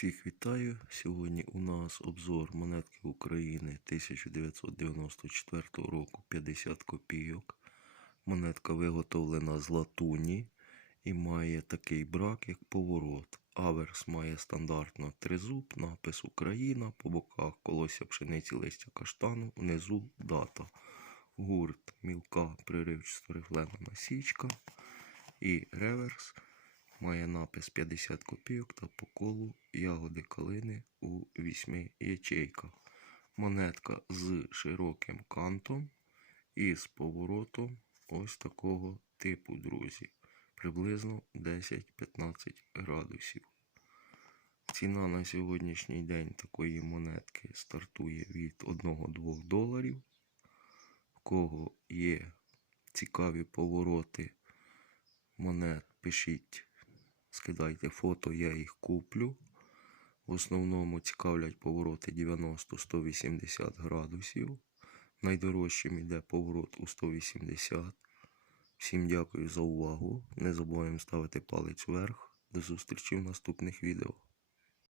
Всіх вітаю. Сьогодні у нас обзор монетки України 1994 року 50 копійок. Монетка виготовлена з латуні і має такий брак, як поворот. Аверс має стандартно тризуб, напис Україна, по боках колося пшениці листя каштану, внизу дата. Гурт мілка приривчасто рифлена насічка і реверс має напис 50 копійок та по колу ягоди калини у 8 ячейках. Монетка з широким кантом і з поворотом ось такого типу, друзі. Приблизно 10-15 градусів. Ціна на сьогоднішній день такої монетки стартує від 1-2 доларів. В кого є цікаві повороти монет, пишіть, скидайте фото, я їх куплю. В основному цікавлять повороти 90-180 градусів. Найдорожчим йде поворот у 180. Всім дякую за увагу. Не забуваємо ставити палець вверх. До зустрічі в наступних відео.